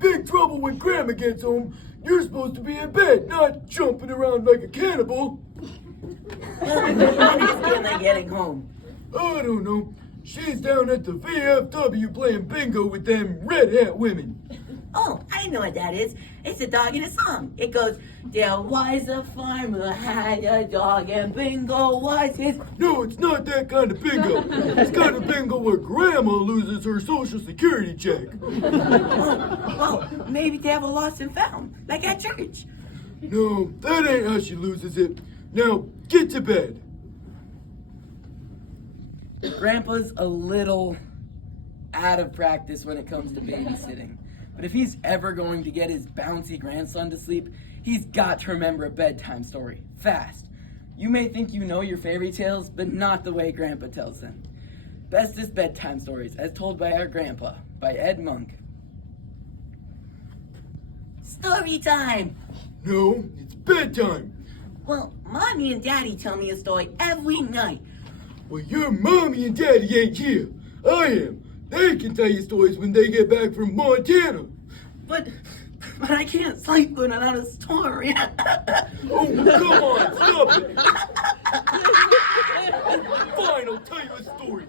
big trouble when Grandma gets home. You're supposed to be in bed, not jumping around like a cannibal. When is Grandma getting home? I don't know. She's down at the VFW playing bingo with them red hat women. Oh, I know what that is. It's a dog in a song. It goes, there was a farmer had a dog and bingo was his... No, it's not that kind of bingo. It's kind of bingo where Grandma loses her Social Security check. Oh, maybe they have a lost and found, like at church. No, that ain't how she loses it. Now, get to bed. Grandpa's a little out of practice when it comes to babysitting. But if he's ever going to get his bouncy grandson to sleep, he's got to remember a bedtime story, fast. You may think you know your fairy tales, but not the way Grandpa tells them. Bestest Bedtime Stories, as told by our grandpa, by Ed Monk. Story time. No, it's bedtime. Well, Mommy and Daddy tell me a story every night. Well, your mommy and daddy ain't here. I am. They can tell you stories when they get back from Montana. But I can't sleep when I'm not a story. Oh, come on, stop it. Fine, I'll tell you a story.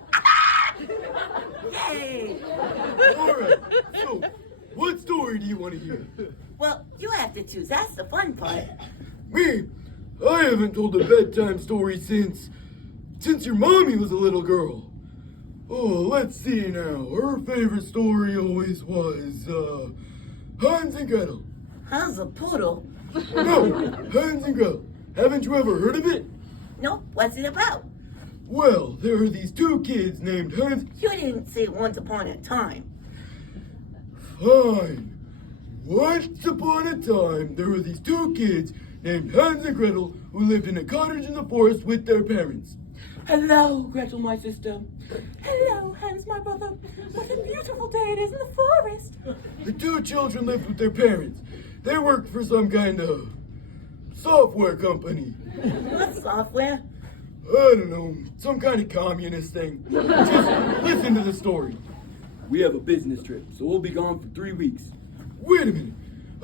Yay! All right, so what story do you want to hear? Well, you have to choose. That's the fun part. Me? I haven't told a bedtime story since your mommy was a little girl. Oh, let's see now. Her favorite story always was, Hans and Gretel. How's a poodle? No, Hans and Gretel. Haven't you ever heard of it? Nope, what's it about? Well, there are these two kids named Hans. You didn't say once upon a time. Fine. Once upon a time, there were these two kids named Hans and Gretel who lived in a cottage in the forest with their parents. Hello, Gretel, my sister. Hello, Hans, my brother. What a beautiful day it is in the forest. The two children lived with their parents. They worked for some kind of software company. What software? I don't know, some kind of communist thing. Just listen to the story. We have a business trip, so we'll be gone for 3 weeks. Wait a minute.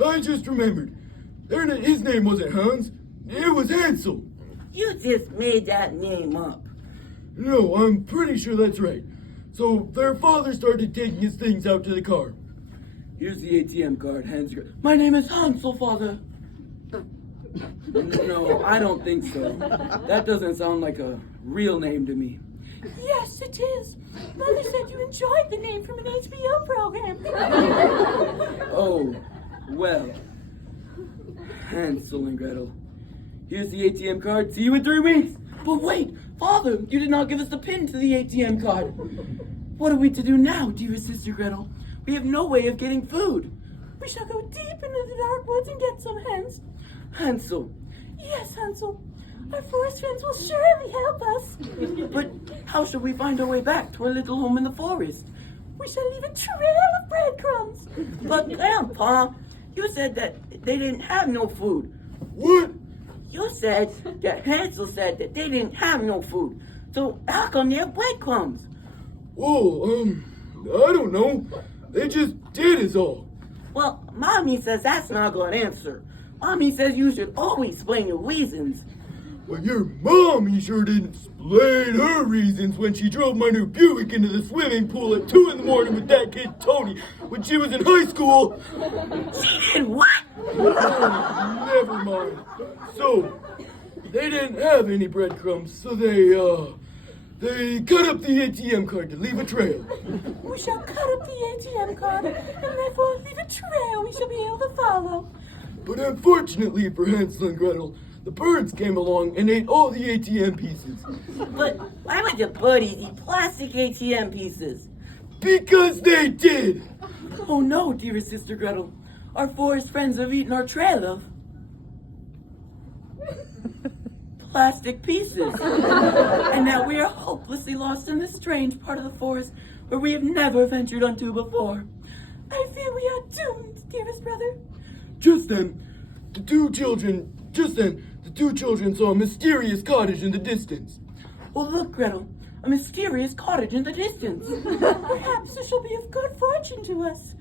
I just remembered. His name wasn't Hans. It was Hansel. You just made that name up. No, I'm pretty sure that's right. So their father started taking his things out to the car. Here's the ATM card, Hans. My name is Hansel, Father. No, I don't think so. That doesn't sound like a real name to me. Yes, it is. Mother said you enjoyed the name from an HBO program. Oh, well. Hansel and Gretel. Here's the ATM card. See you in 3 weeks. But wait, Father, you did not give us the pin to the ATM card. What are we to do now, dearest sister Gretel? We have no way of getting food. We shall go deep into the dark woods and get some, Hans. Hansel, Yes, Hansel. Our forest friends will surely help us. but how shall we find our way back to our little home in the forest? We shall leave a trail of breadcrumbs. But Grandpa, you said that they didn't have no food. What? You said that Hansel said that they didn't have no food. So how come they have breadcrumbs? Oh, I don't know. They just did is all. Well, Mommy says that's not a good answer. Mommy says you should always explain your reasons. Well, your mommy sure didn't explain her reasons when she drove my new Buick into the swimming pool at 2 in the morning with that kid Tony when she was in high school. She did what? Never mind. So, they didn't have any breadcrumbs, so they cut up the ATM card to leave a trail. We shall cut up the ATM card and therefore leave a trail we shall be able to follow. But unfortunately for Hansel and Gretel, the birds came along and ate all the ATM pieces. But why would the birdies eat plastic ATM pieces? Because they did! Oh no, dearest sister Gretel. Our forest friends have eaten our trail of plastic pieces. And now we are hopelessly lost in this strange part of the forest where we have never ventured unto before. I fear we are doomed, dearest brother. Just then, the two children saw a mysterious cottage in the distance. Oh look, Gretel, a mysterious cottage in the distance. Perhaps this shall be of good fortune to us.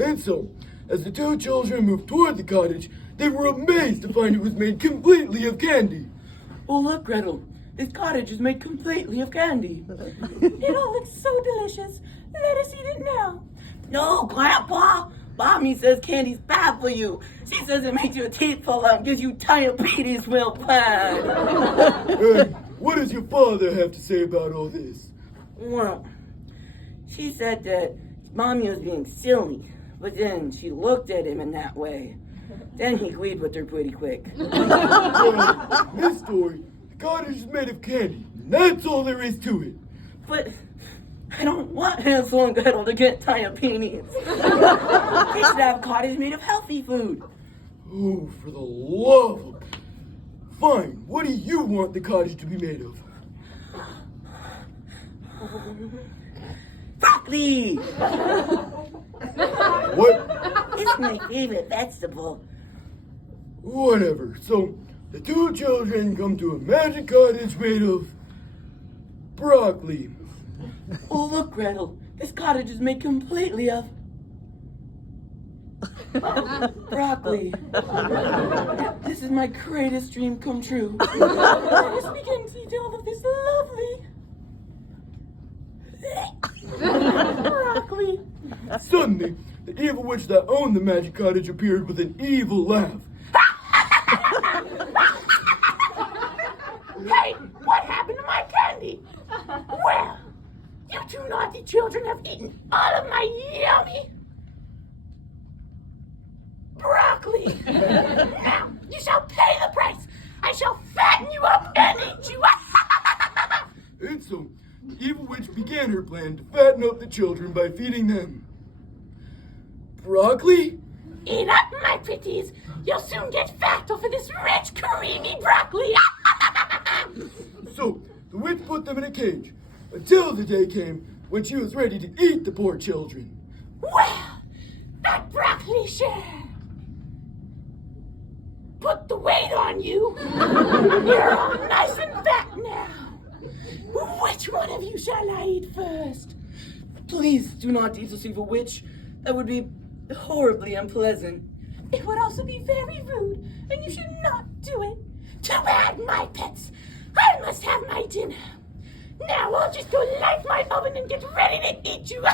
And so, As the two children moved toward the cottage, they were amazed to find it was made completely of candy. Oh, look, Gretel. This cottage is made completely of candy. It all looks so delicious. Let us eat it now. No, Grandpa. Mommy says candy's bad for you. She says it makes your teeth fall out and gives you diabetes real bad. And what does your father have to say about all this? Well, she said that Mommy was being silly, but then she looked at him in that way. Then he agreed with her pretty quick. Well, in this story, the cottage is made of candy, and that's all there is to it. But I don't want Hansel and Gretel to get diabetes. They should have a cottage made of healthy food. Oh, for the love of... Fine, what do you want the cottage to be made of? Broccoli! What? It's my favorite vegetable. Whatever. So, the two children come to a magic cottage made of... broccoli. Oh, look, Gretel. This cottage is made completely of broccoli. This is my greatest dream come true. Let us begin to eat all of this lovely broccoli. Suddenly, the evil witch that owned the magic cottage appeared with an evil laugh. Hey, what happened to my candy? Well, you two naughty children have eaten all of my yummy broccoli. Now, you shall pay the price. I shall fatten you up and eat you. And so, the evil witch began her plan to fatten up the children by feeding them... broccoli? Eat up, my pretties. You'll soon get fat off of this rich, creamy broccoli. So, the witch put them in a cage, until the day came when she was ready to eat the poor children. Well, that broccoli shall put the weight on you. You're all nice and fat now. Which one of you shall I eat first? Please do not deceive a witch. That would be horribly unpleasant. It would also be very rude, and you should not do it. Too bad, my pets. I must have my dinner. Now I'll just go light my oven and get ready to eat you.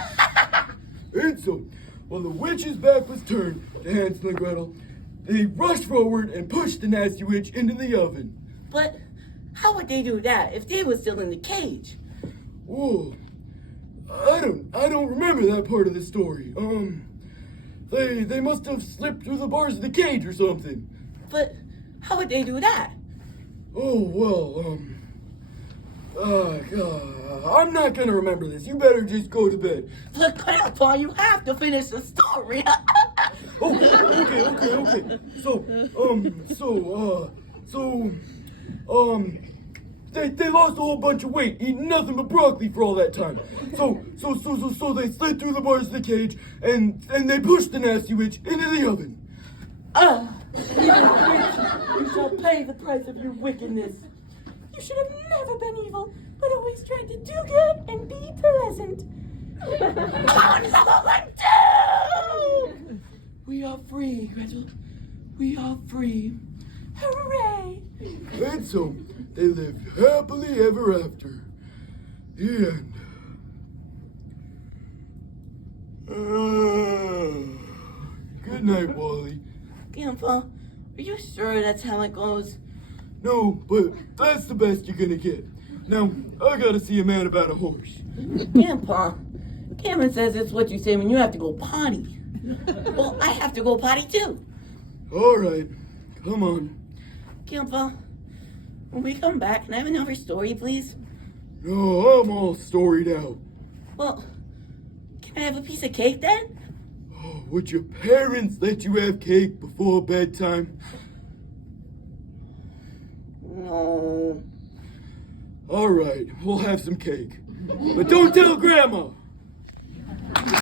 And so, while the witch's back was turned to Hansel and Gretel, they rushed forward and pushed the nasty witch into the oven. But how would they do that if they were still in the cage? Oh, I don't remember that part of the story. They must have slipped through the bars of the cage or something. But how would they do that? Oh, well, I'm not gonna remember this. You better just go to bed. But Grandpa, you have to finish the story. Okay. They lost a whole bunch of weight, eating nothing but broccoli for all that time. So they slid through the bars of the cage, and they pushed the nasty witch into the oven. You shall pay the price of your wickedness. You should have never been evil, but always tried to do good and be pleasant. We are free, Gretel. We are free. Hooray! And so they lived happily ever after. The end. Good night, Wally. Grandpa, are you sure that's how it goes? No, but that's the best you're gonna get. Now, I gotta see a man about a horse. Grandpa, Cameron says it's what you say when you have to go potty. Well, I have to go potty too. All right, come on. Grandpa, when we come back, can I have another story, please? No, I'm all storied out. Well, can I have a piece of cake then? Oh, would your parents let you have cake before bedtime? No. All right, we'll have some cake. But don't tell Grandma!